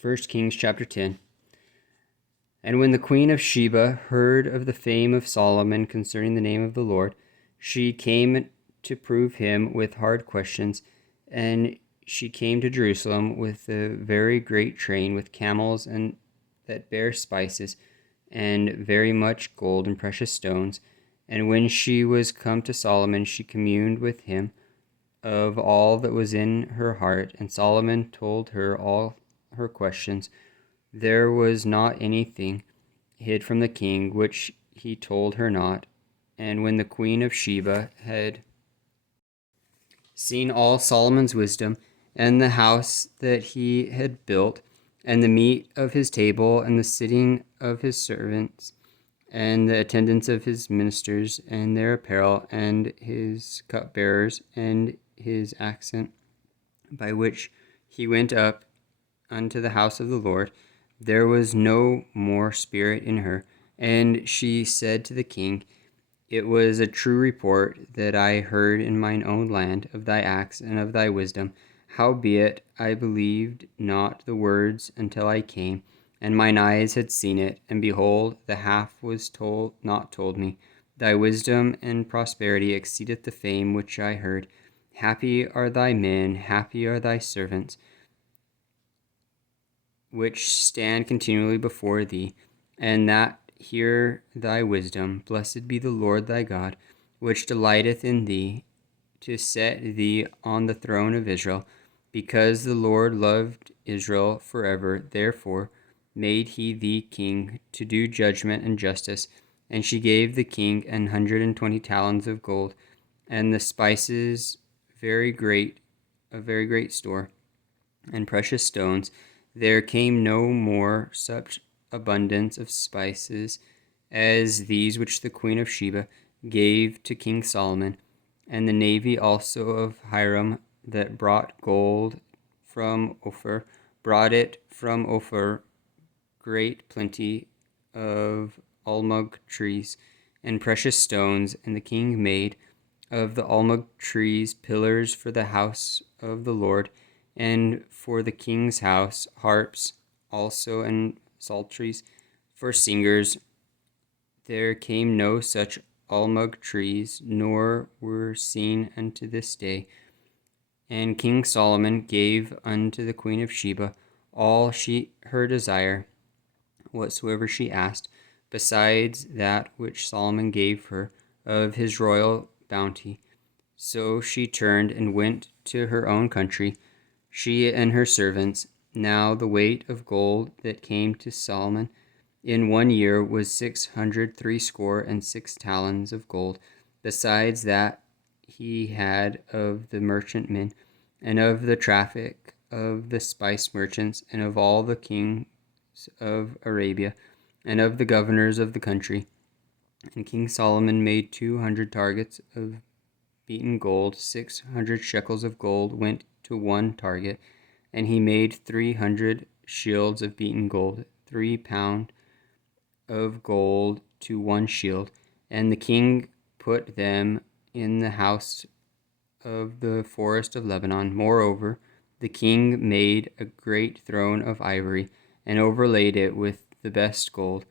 1 Kings chapter 10. And when the queen of Sheba heard of the fame of Solomon concerning the name of the Lord, she came to prove him with hard questions, and she came to Jerusalem with a very great train, with camels and that bear spices, and very much gold and precious stones. And when she was come to Solomon, she communed with him of all that was in her heart, and Solomon told her all her questions. There was not anything hid from the king which he told her not. And when the queen of Sheba had seen all Solomon's wisdom, and the house that he had built, and the meat of his table, and the sitting of his servants, and the attendance of his ministers, and their apparel, and his cupbearers, and his accent, by which he went up unto the house of the Lord, there was no more spirit in her. And she said to the king, It was a true report that I heard in mine own land of thy acts and of thy wisdom. Howbeit I believed not the words until I came, and mine eyes had seen it, and behold, the half was not told me. Thy wisdom and prosperity exceedeth the fame which I heard. Happy are thy men, happy are thy servants, which stand continually before thee, and that hear thy wisdom. Blessed be the Lord thy God, which delighteth in thee, to set thee on the throne of Israel. Because the Lord loved Israel forever, therefore made he thee king to do judgment and justice. And she gave the king 120 talents of gold, and the spices a very great store, and precious stones. There came no more such abundance of spices as these which the queen of Sheba gave to King Solomon. And the navy also of Hiram that brought gold from Ophir brought it from Ophir great plenty of almug trees and precious stones. And the king made of the almug trees pillars for the house of the Lord, and for the king's house harps also, and psalteries for singers. There came no such almug trees, nor were seen unto this day. And King Solomon gave unto the queen of Sheba all her desire, whatsoever she asked, besides that which Solomon gave her of his royal bounty. So she turned and went to her own country, she and her servants. Now the weight of gold that came to Solomon in 1 year was 666 talents of gold, besides that he had of the merchantmen, and of the traffic of the spice merchants, and of all the kings of Arabia, and of the governors of the country. And King Solomon made 200 targets of beaten gold. 600 shekels of gold went to one target, and he made 300 shields of beaten gold, 3 pound of gold to one shield. And the king put them in the house of the forest of Lebanon. Moreover, the king made a great throne of ivory, and overlaid it with the best gold.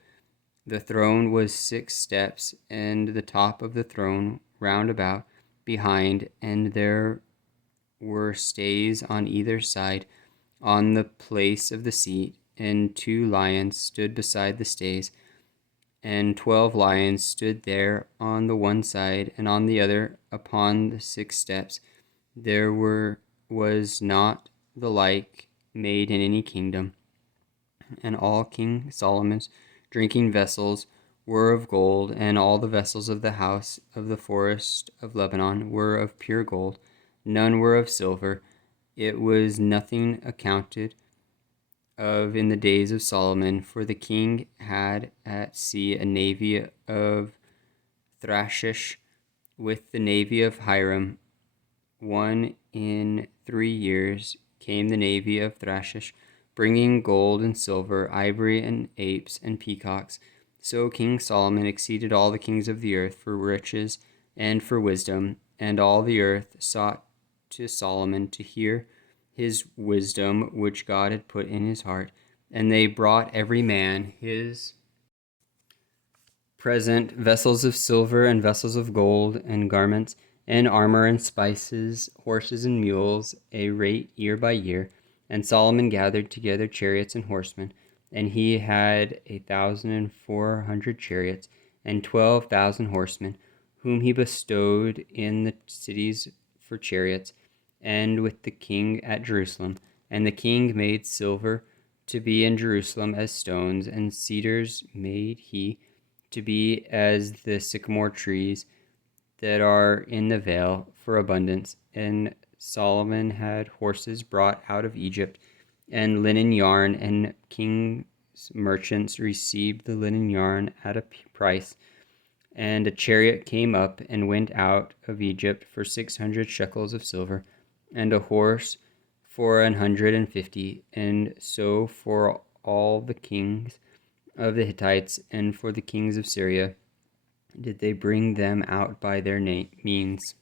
The throne was 6 steps, and the top of the throne round about behind, and there were stays on either side on the place of the seat, and 2 lions stood beside the stays, and 12 lions stood there on the one side, and on the other upon the 6 steps. There was not the like made in any kingdom. And all King Solomon's drinking vessels were of gold, and all the vessels of the house of the forest of Lebanon were of pure gold. None were of silver. It was nothing accounted of in the days of Solomon, for the king had at sea a navy of Thrashish with the navy of Hiram. 1 in 3 years came the navy of Thrashish, bringing gold and silver, ivory and apes and peacocks. So King Solomon exceeded all the kings of the earth for riches and for wisdom, and all the earth sought to Solomon to hear his wisdom which God had put in his heart. And they brought every man his present, vessels of silver and vessels of gold, and garments, and armor and spices, horses and mules, a rate year by year. And Solomon gathered together chariots and horsemen, and he had 1,400 chariots, and 12,000 horsemen, whom he bestowed in the cities for chariots, and with the king at Jerusalem. And the king made silver to be in Jerusalem as stones, and cedars made he to be as the sycamore trees that are in the vale for abundance. And Solomon had horses brought out of Egypt, and linen yarn, and king's merchants received the linen yarn at a price. And a chariot came up and went out of Egypt for 600 shekels of silver, and a horse for 150, and so for all the kings of the Hittites and for the kings of Syria did they bring them out by their means.